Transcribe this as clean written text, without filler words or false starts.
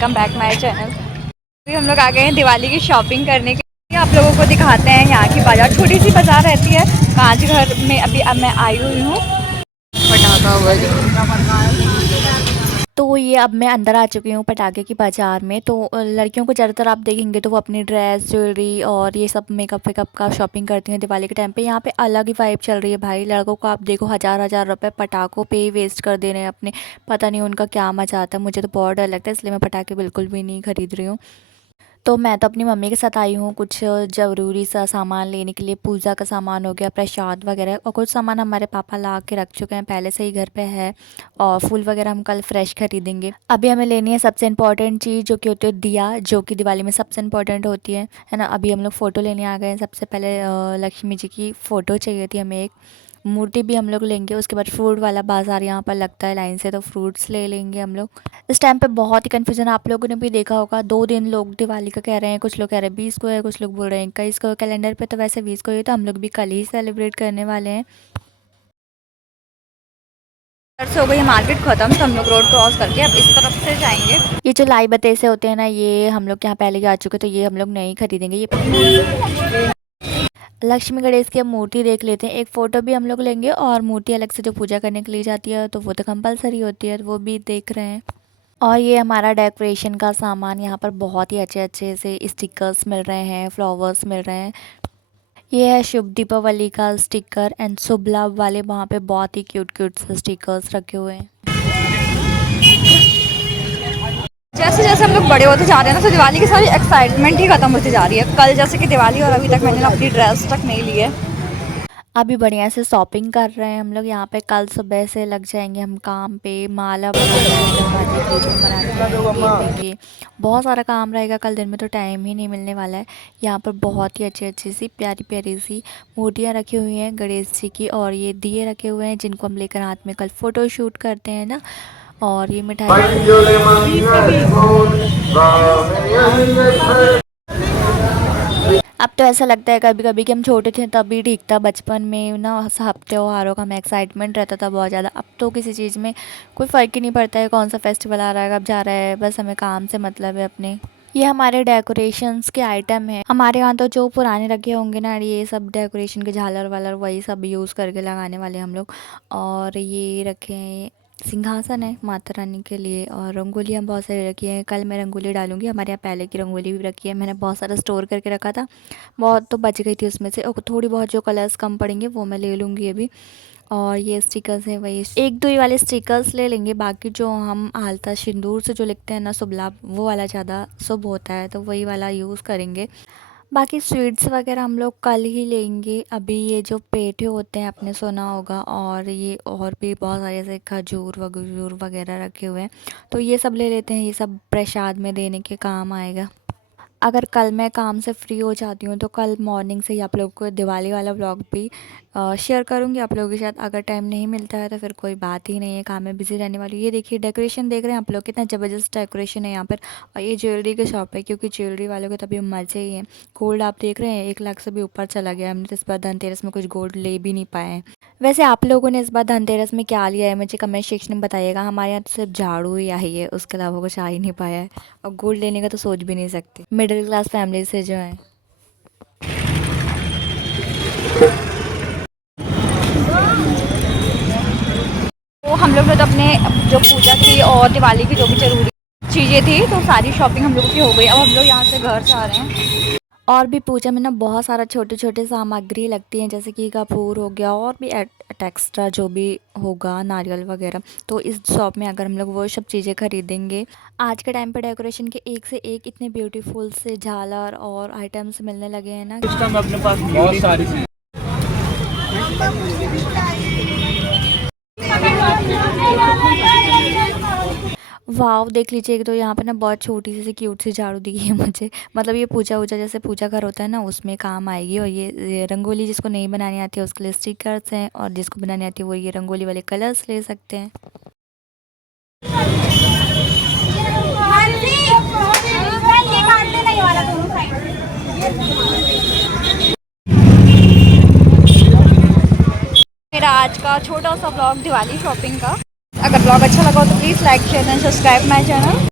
Welcome back my channel. अभी हम लोग आ गए हैं दिवाली की शॉपिंग करने के लिए। आप लोगों को दिखाते हैं यहाँ की बाज़ार। छोटी सी बाज़ार रहती है कांच घर में। अभी अब मैं आई हुई हूँ पटाखा तो ये अब मैं अंदर आ चुकी हूँ पटाखे की बाज़ार में। तो लड़कियों को ज़्यादातर आप देखेंगे तो वो अपनी ड्रेस ज्वेलरी और ये सब मेकअप वेकअप का शॉपिंग करती हैं दिवाली के टाइम पे। यहाँ पे अलग ही वाइब चल रही है भाई। लड़कों को आप देखो हज़ार हज़ार रुपए पटाखों पे ही वेस्ट कर दे रहे हैं अपने। पता नहीं उनका क्या मज़ा आता है। मुझे तो बहुत डर लगता है, इसलिए मैं पटाखे बिल्कुल भी नहीं ख़रीद रही हूँ। तो मैं तो अपनी मम्मी के साथ आई हूँ कुछ ज़रूरी सा सामान लेने के लिए। पूजा का सामान हो गया, प्रसाद वगैरह, और कुछ सामान हमारे पापा ला के रख चुके हैं पहले से ही घर पे है। और फूल वगैरह हम कल फ्रेश खरीदेंगे। अभी हमें लेनी है सबसे इम्पॉर्टेंट चीज़ जो कि होती है दिया, जो कि दिवाली में सबसे इम्पॉर्टेंट होती है ना। अभी हम लोग फ़ोटो लेने आ गए हैं। सबसे पहले लक्ष्मी जी की फ़ोटो चाहिए थी हमें। एक मूर्ति भी हम लोग लेंगे। उसके बाद फ्रूट वाला बाज़ार यहाँ पर लगता है लाइन से, तो फ्रूट्स ले लेंगे हम लोग। इस टाइम पे बहुत ही कन्फ्यूज़न है। आप लोगों ने भी देखा होगा 2 दिन लोग दिवाली का कह रहे हैं। कुछ लोग कह रहे हैं 20 को है, कुछ लोग बोल रहे हैं 21 को। कैलेंडर पे तो वैसे 20 को ही, तो हम लोग भी कल ही सेलिब्रेट करने वाले हैं। से हो गई मार्केट ख़त्म, तो हम लोग रोड क्रॉस करके अब इस तरफ से जाएंगे। ये जो लाई बत्ते से होते हैं ना, ये हम लोग यहाँ पहले ही आ चुके, तो ये हम लोग नहीं खरीदेंगे। ये लक्ष्मी गणेश की अब मूर्ति देख लेते हैं। एक फ़ोटो भी हम लोग लेंगे और मूर्ति अलग से जो पूजा करने के लिए जाती है तो वो तो कंपलसरी होती है, तो वो भी देख रहे हैं। और ये हमारा डेकोरेशन का सामान। यहाँ पर बहुत ही अच्छे अच्छे से स्टिकर्स मिल रहे हैं, फ्लावर्स मिल रहे हैं। ये है शुभ दीपावली का स्टिकर एंड शुभ लाभ वाले वहाँ पे बहुत ही क्यूट क्यूट से स्टिकर्स रखे हुए हैं। जैसे जैसे हम लोग बड़े होते जा रहे हैं ना, तो दिवाली की सारी एक्साइटमेंट ही ख़त्म होती जा रही है। कल जैसे कि दिवाली और अभी तक मैंने अपनी ड्रेस तक नहीं ली है। अभी बढ़िया से शॉपिंग कर रहे हैं हम लोग यहाँ पे। कल सुबह से लग जाएंगे हम काम पे। माला बनाने के लिए जो बनाते हैं गेंदे के, बहुत सारा काम रहेगा कल दिन में, तो टाइम ही नहीं मिलने वाला है। यहाँ पर बहुत ही अच्छी अच्छी सी प्यारी प्यारी सी मूर्तियाँ रखी हुई हैं गणेश जी की, और ये दिए रखे हुए हैं जिनको हम लेकर हाथ में कल फ़ोटो शूट करते हैं ना। और ये मिठाई अब तो ऐसा लगता है कभी कभी कि हम छोटे थे तभी ठीक था। बचपन में ना सब त्योहारों का हमें एक्साइटमेंट रहता था बहुत ज़्यादा। अब तो किसी चीज़ में कोई फ़र्क ही नहीं पड़ता है कौन सा फेस्टिवल आ रहा है कब जा रहा है, बस हमें काम से मतलब है अपने। ये हमारे डेकोरेशंस के आइटम है। हमारे यहाँ तो जो पुराने रखे होंगे ना, ये सब डेकोरेशन के झालर वालर वही सब यूज़ करके लगाने वाले हम लोग। और ये रखे हैं सिंहासन है माता रानी के लिए, और रंगोलियाँ बहुत सारी रखी हैं। कल मैं रंगोली डालूंगी। हमारे यहाँ पहले की रंगोली भी रखी है। मैंने बहुत सारा स्टोर करके रखा था, बहुत तो बच गई थी उसमें से, और थोड़ी बहुत जो कलर्स कम पड़ेंगे वो मैं ले लूँगी अभी। और ये स्टिकर्स हैं, वही एक दो ही वाले स्टिकर्स ले लेंगे। बाकी जो हम आलता सिंदूर से जो लिखते हैं ना शुभ लाभ, वो वाला ज़्यादा शुभ होता है, तो वही वाला यूज़ करेंगे। बाकी स्वीट्स वगैरह हम लोग कल ही लेंगे। अभी ये जो पेठे होते हैं आपने सुना होगा, और ये और भी बहुत सारे ऐसे खजूर वगैरह वगैरह रखे हुए हैं, तो ये सब ले लेते हैं। ये सब प्रसाद में देने के काम आएगा। अगर कल मैं काम से फ्री हो जाती हूँ तो कल मॉर्निंग से ही आप लोगों को दिवाली वाला व्लॉग भी शेयर करूँगी आप लोगों के साथ। अगर टाइम नहीं मिलता है तो फिर कोई बात ही नहीं है, काम में बिज़ी रहने वाली। ये देखिए डेकोरेशन देख रहे हैं आप लोग, कितना ज़बरदस्त डेकोरेशन है यहाँ पर। और ये ज्वेलरी की शॉप है, क्योंकि ज्वेलरी वालों के तभी मज़े ही हैं। गोल्ड आप देख रहे हैं 1 लाख से भी ऊपर चला गया। हमने तो इस बार धनतेरस में कुछ गोल्ड ले भी नहीं पाए हैं। वैसे आप लोगों ने इस बार धनतेरस में क्या लिया है मुझे कमेंट सेक्शन में बताइएगा। हमारे यहाँ तो सिर्फ झाड़ू ही आई है, उसके अलावा कुछ आ ही नहीं पाया है। और गोल्ड लेने का तो सोच भी नहीं सकते, मिडिल क्लास फैमिली से जो है। तो हम लोग ने तो अपने जो पूजा की और दिवाली की जो भी ज़रूरी चीज़ें थी तो सारी शॉपिंग हम लोगों की हो गई। अब हम लोग यहाँ से घर जा रहे हैं। और भी पूजा में ना बहुत सारा छोटे छोटे सामग्री लगती हैं, जैसे कि कपूर हो गया और भी एक्स्ट्रा जो भी होगा नारियल वगैरह। तो इस शॉप में अगर हम लोग वो सब चीज़ें खरीदेंगे। आज के टाइम पे डेकोरेशन के एक से एक इतने ब्यूटीफुल से झालर और आइटम्स मिलने लगे हैं ना। इस टाइम अपने पास बहुत सारी चीज़ें। वाव देख लीजिए, तो यहाँ पे ना बहुत छोटी सी क्यूट सी झाड़ू दी है मुझे। मतलब ये पूजा वूजा जैसे पूजा घर होता है ना, उसमें काम आएगी। और ये रंगोली जिसको नहीं बनानी आती है उसके लिए स्टिकर्स हैं, और जिसको बनानी आती है वो ये रंगोली वाले कलर्स ले सकते हैं। मेरा आज का छोटा सा ब्लॉग दिवाली शॉपिंग का। अगर ब्लॉग अच्छा लगा हो तो please like share and subscribe my channel.